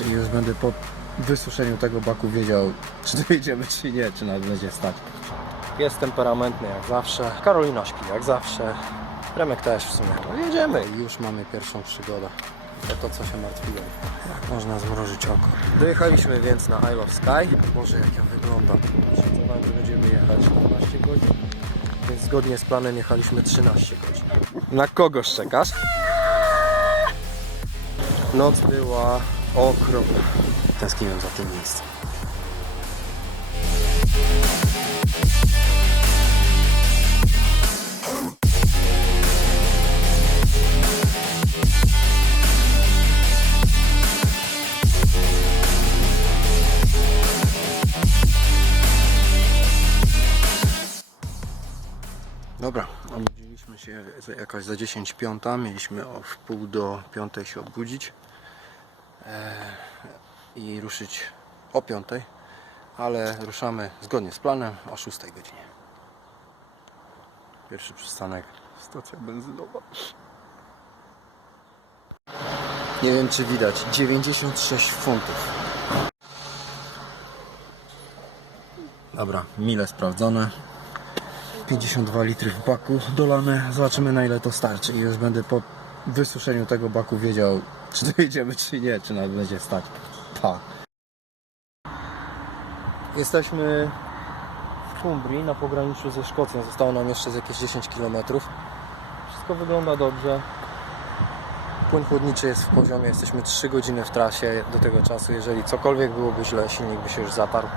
starczy i już będę po wysuszeniu tego baku wiedział, czy dojedziemy, czy nie, czy nawet będzie stać. Jest temperamentny jak zawsze, Karolina śpi jak zawsze, Remek też w sumie. No jedziemy. Już mamy pierwszą przygodę. To co się martwiłem. Jak można zmrożyć oko. Dojechaliśmy więc na Isle of Skye. Boże, jak ja wyglądam. Szacowałem, że będziemy jechać 12 godzin. Więc zgodnie z planem jechaliśmy 13 godzin. Na kogo czekasz? Noc była okropna. Tęskniłem za tym miejscem. Dobra, obudziliśmy się jakoś za 10:05, mieliśmy o wpół do 5 się obudzić i ruszyć o 5, ale ruszamy zgodnie z planem o 6 godzinie. Pierwszy przystanek, stacja benzynowa. Nie wiem czy widać, 96 funtów. Dobra, mile sprawdzone. 52 litry w baku dolane. Zobaczymy na ile to starczy i już będę po wysuszeniu tego baku wiedział, czy dojedziemy, czy nie, czy nawet będzie stać. Pa. Jesteśmy w Cumbrii na pograniczu ze Szkocją. Zostało nam jeszcze z jakieś 10 km. Wszystko wygląda dobrze. Płyn chłodniczy jest w poziomie. Jesteśmy 3 godziny w trasie do tego czasu. Jeżeli cokolwiek byłoby źle, silnik by się już zatarł.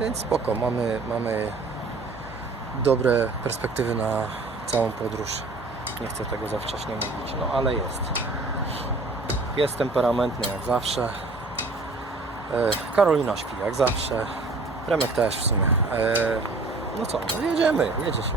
Więc spoko, mamy dobre perspektywy na całą podróż. Nie chcę tego za wcześnie mówić, no ale jest. Jest temperamentny jak zawsze. Karolina śpi jak zawsze. Remek też w sumie. No co, no jedziemy, jedzie się.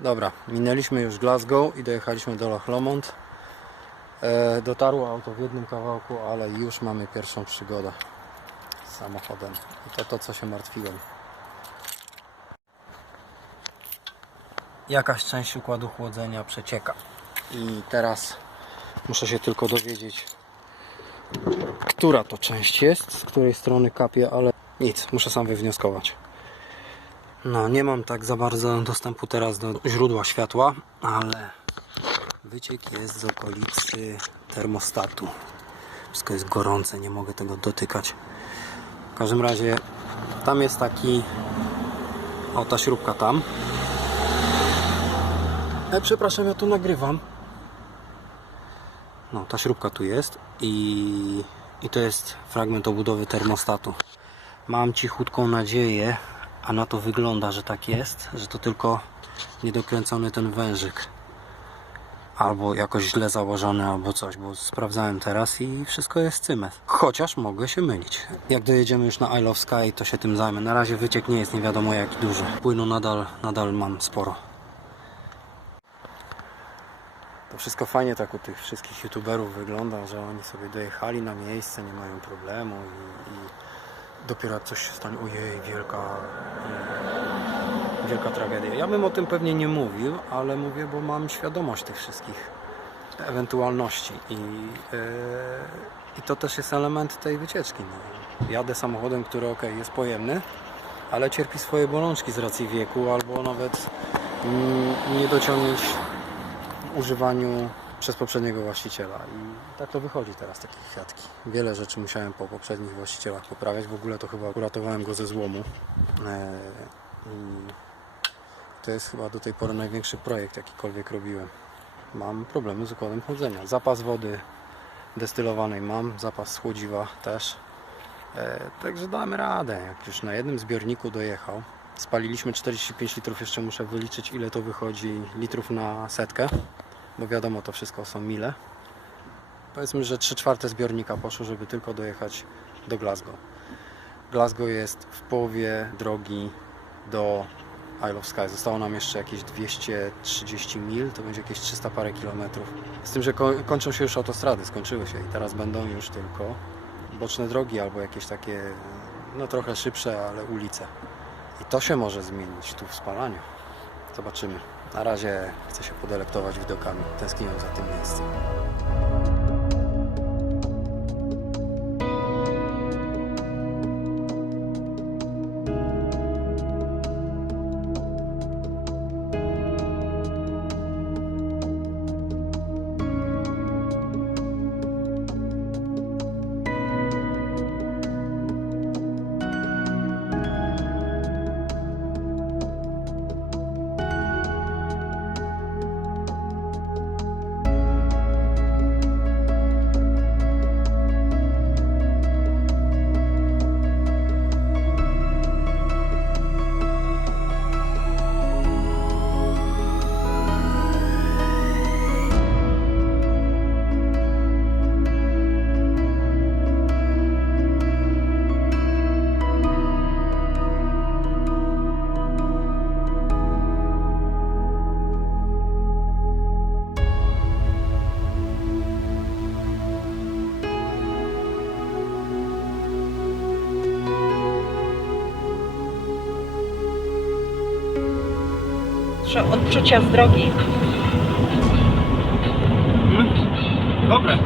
Dobra, minęliśmy już Glasgow i dojechaliśmy do Loch Lomond. Dotarło auto w jednym kawałku, ale już mamy pierwszą przygodę z samochodem. I to co się martwiłem. Jakaś część układu chłodzenia przecieka. I teraz muszę się tylko dowiedzieć, która to część jest, z której strony kapie, ale nic, muszę sam wywnioskować. No, nie mam tak za bardzo dostępu teraz do źródła światła, ale wyciek jest z okolicy termostatu. Wszystko jest gorące, nie mogę tego dotykać. W każdym razie tam jest taki... O, ta śrubka tam. Przepraszam, ja tu nagrywam. No, ta śrubka tu jest i to jest fragment obudowy termostatu. Mam cichutką nadzieję, a na to wygląda, że tak jest, że to tylko niedokręcony ten wężyk. Albo jakoś źle założony, albo coś, bo sprawdzałem teraz i wszystko jest cymet. Chociaż mogę się mylić. Jak dojedziemy już na Isle of Skye, to się tym zajmę. Na razie wyciek nie jest nie wiadomo jaki duży. Płynu nadal mam sporo. To wszystko fajnie tak u tych wszystkich youtuberów wygląda, że oni sobie dojechali na miejsce, nie mają problemu i dopiero jak coś się stanie, ojej, wielka tragedia. Ja bym o tym pewnie nie mówił, ale mówię, bo mam świadomość tych wszystkich ewentualności i to też jest element tej wycieczki. No. Jadę samochodem, który jest pojemny, ale cierpi swoje bolączki z racji wieku albo nawet niedociągnięć w używaniu przez poprzedniego właściciela i tak to wychodzi teraz, takie kwiatki. Wiele rzeczy musiałem po poprzednich właścicielach poprawiać, w ogóle to chyba uratowałem go ze złomu. To jest chyba do tej pory największy projekt, jakikolwiek robiłem. Mam problemy z układem chłodzenia. Zapas wody destylowanej mam, zapas chłodziwa też. Także damy radę. Jak już na jednym zbiorniku dojechał, spaliliśmy 45 litrów, jeszcze muszę wyliczyć, ile to wychodzi litrów na setkę, bo wiadomo, to wszystko są mile. Powiedzmy, że 3/4 zbiornika poszło, żeby tylko dojechać do Glasgow. Glasgow jest w połowie drogi do Isle of Skye. Zostało nam jeszcze jakieś 230 mil, to będzie jakieś 300 parę kilometrów. Z tym, że kończą się już autostrady, skończyły się i teraz będą już tylko boczne drogi albo jakieś takie, no trochę szybsze, ale ulice. I to się może zmienić tu w spalaniu. Zobaczymy. Na razie chcę się podelektować widokami. Tęsknię za tym miejscem. Odczucia z drogi. Dobre.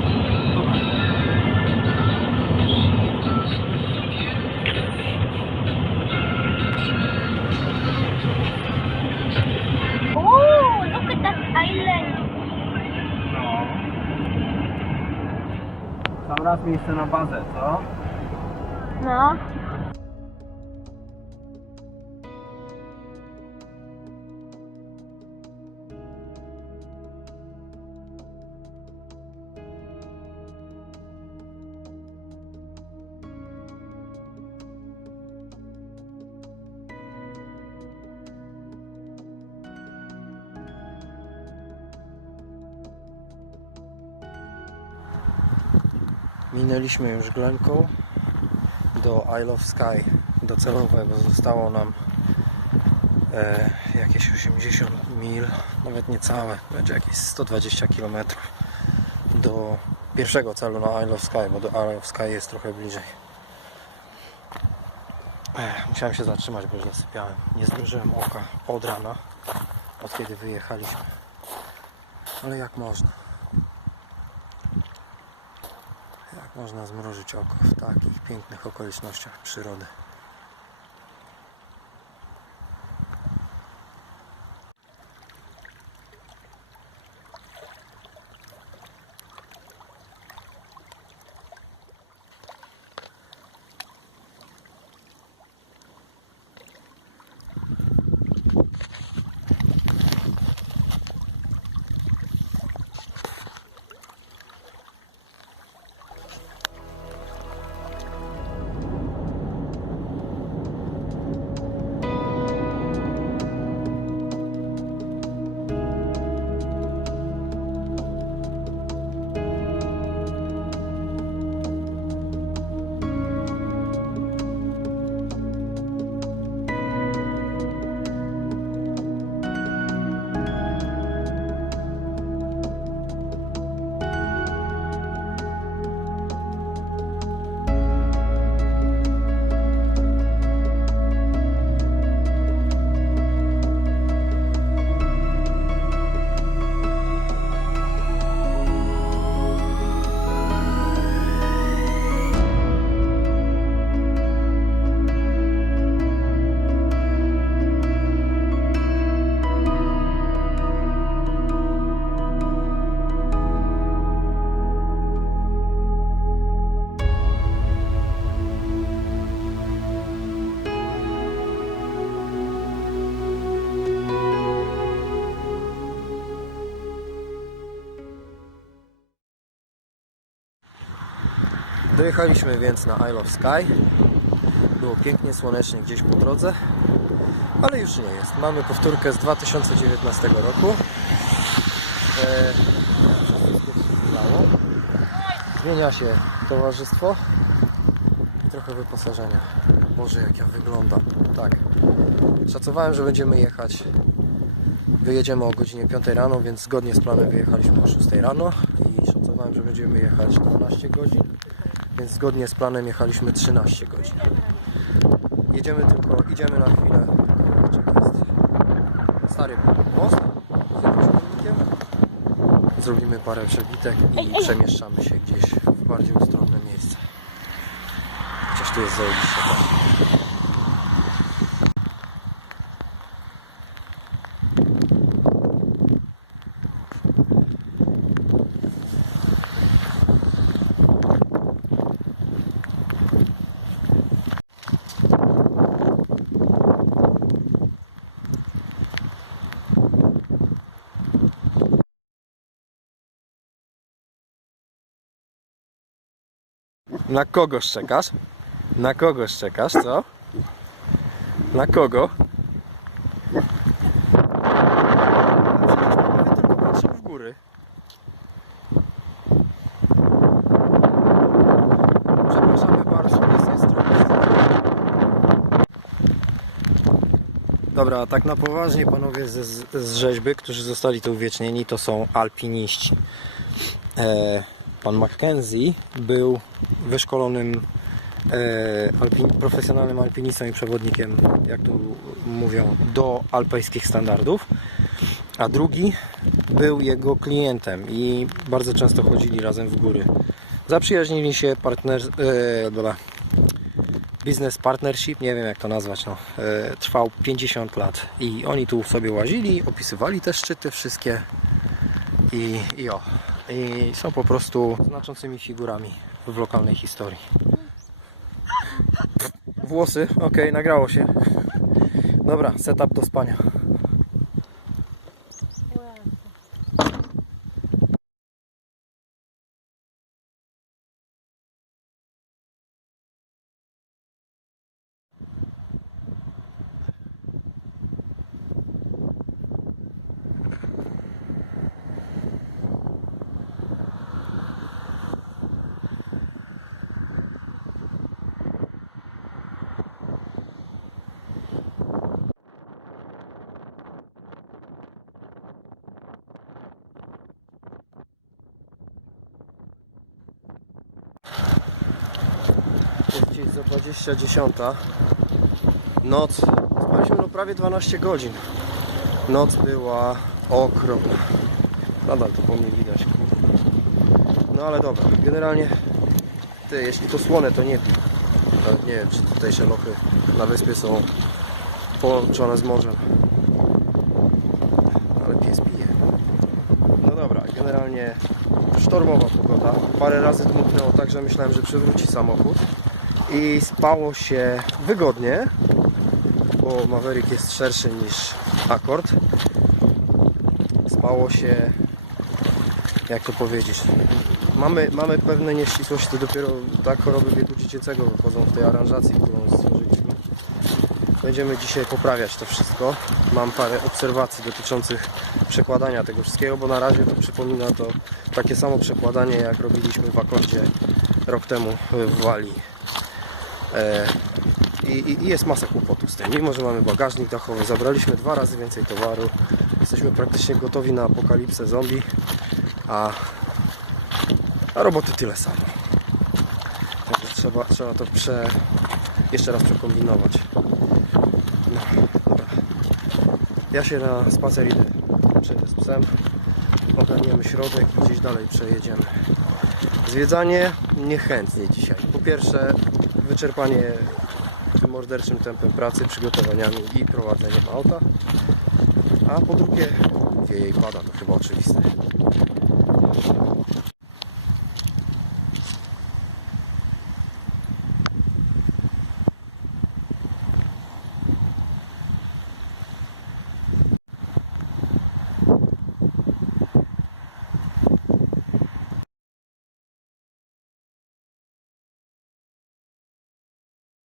Oh, look at that island. No. Sam raz miejsce na bazę, co? No. Minęliśmy już Glencoe do Isle of Skye docelowego. Zostało nam jakieś 80 mil, nawet niecałe, będzie jakieś 120 km do pierwszego celu na Isle of Skye, bo do Isle of Skye jest trochę bliżej. Musiałem się zatrzymać, bo źle sypiałem. Nie zmrużyłem oka od rana, od kiedy wyjechaliśmy. Ale jak można? Jak można zmrużyć oko w takich pięknych okolicznościach przyrody? Dojechaliśmy więc na Isle of Skye. Było pięknie, słonecznie gdzieś po drodze, ale już nie jest. Mamy powtórkę z 2019 roku. Zmienia się towarzystwo i trochę wyposażenia. Boże, jak ja wyglądam. Tak. Szacowałem, że będziemy jechać. Wyjedziemy o godzinie 5 rano, więc zgodnie z planem wyjechaliśmy o 6 rano i szacowałem, że będziemy jechać 12 godzin, więc zgodnie z planem jechaliśmy 13 godzin. Idziemy na chwilę. Stary most z jakimś chodnikiem. Zrobimy parę przebitek i przemieszczamy się gdzieś w bardziej ustronne miejsce. Chociaż tu jest zajebiście. Na kogo szczekasz? Na kogo szczekasz, co? Na kogo? Patrzę w góry. Przepraszamy bardzo, z tej strony. Dobra, a tak na poważnie, panowie z rzeźby, którzy zostali tu uwiecznieni, to są alpiniści. Pan Mackenzie był wyszkolonym profesjonalnym alpinistą i przewodnikiem, jak tu mówią, do alpejskich standardów, a drugi był jego klientem i bardzo często chodzili razem w góry. Zaprzyjaźnili się, business partnership, nie wiem jak to nazwać, no, trwał 50 lat i oni tu sobie łazili, opisywali te szczyty wszystkie i są po prostu znaczącymi figurami w lokalnej historii. Włosy, ok, nagrało się. Dobra, setup do spania. Jest gdzieś za 20:10. Noc, spaliśmy no prawie 12 godzin. Noc była okropna. Nadal to po mnie widać. No ale dobra, generalnie jeśli to słone, to nie. Nawet nie wiem, czy tutejsze lochy na wyspie są połączone z morzem. Ale pies pije. No dobra, generalnie sztormowa pogoda. Parę razy dmuchnęło tak, że myślałem, że przewróci samochód. I spało się wygodnie, bo Maverick jest szerszy niż Accord. Spało się, jak to powiedzieć, mamy pewne nieścisłości, to dopiero tak choroby wieku dziecięcego wychodzą w tej aranżacji, którą stworzyliśmy. Będziemy dzisiaj poprawiać to wszystko. Mam parę obserwacji dotyczących przekładania tego wszystkiego, bo na razie to przypomina to takie samo przekładanie, jak robiliśmy w Accordzie rok temu w Walii. I jest masa kłopotów z tym. Mimo że mamy bagażnik dachowy, zabraliśmy 2 razy więcej towaru, jesteśmy praktycznie gotowi na apokalipsę zombie, a roboty tyle samo. Także trzeba to jeszcze raz przekombinować. No, dobra. Ja się na spacer idę, przejdę z psem, ogarniemy środek i gdzieś dalej przejedziemy. Zwiedzanie niechętnie dzisiaj. Po pierwsze, wyczerpanie tym morderczym tempem pracy, przygotowaniami i prowadzeniem auta, a po drugie wieje i pada, no chyba oczywiste.